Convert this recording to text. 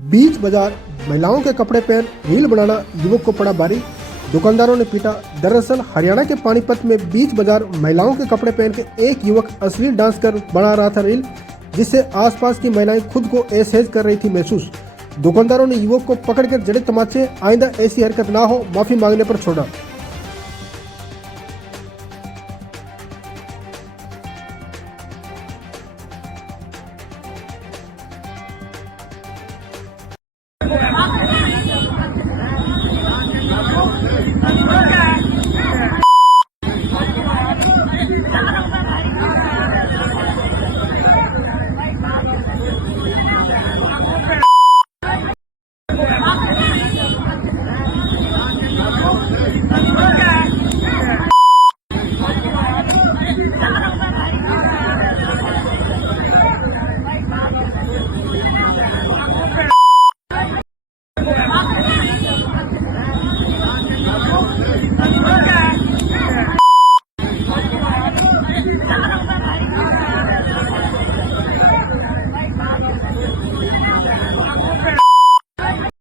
बीच बाजार महिलाओं के कपड़े पहन रील बनाना युवक को पड़ा भारी, दुकानदारों ने पीटा। दरअसल हरियाणा के पानीपत में बीच बाजार महिलाओं के कपड़े पहन के एक युवक अश्लील डांस कर बना रहा था रील, जिससे आसपास की महिलाएं खुद को असहज कर रही थी महसूस। दुकानदारों ने युवक को पकड़कर जड़े तमाचे, आइंदा ऐसी हरकत ना हो माफी मांगने पर छोड़ा।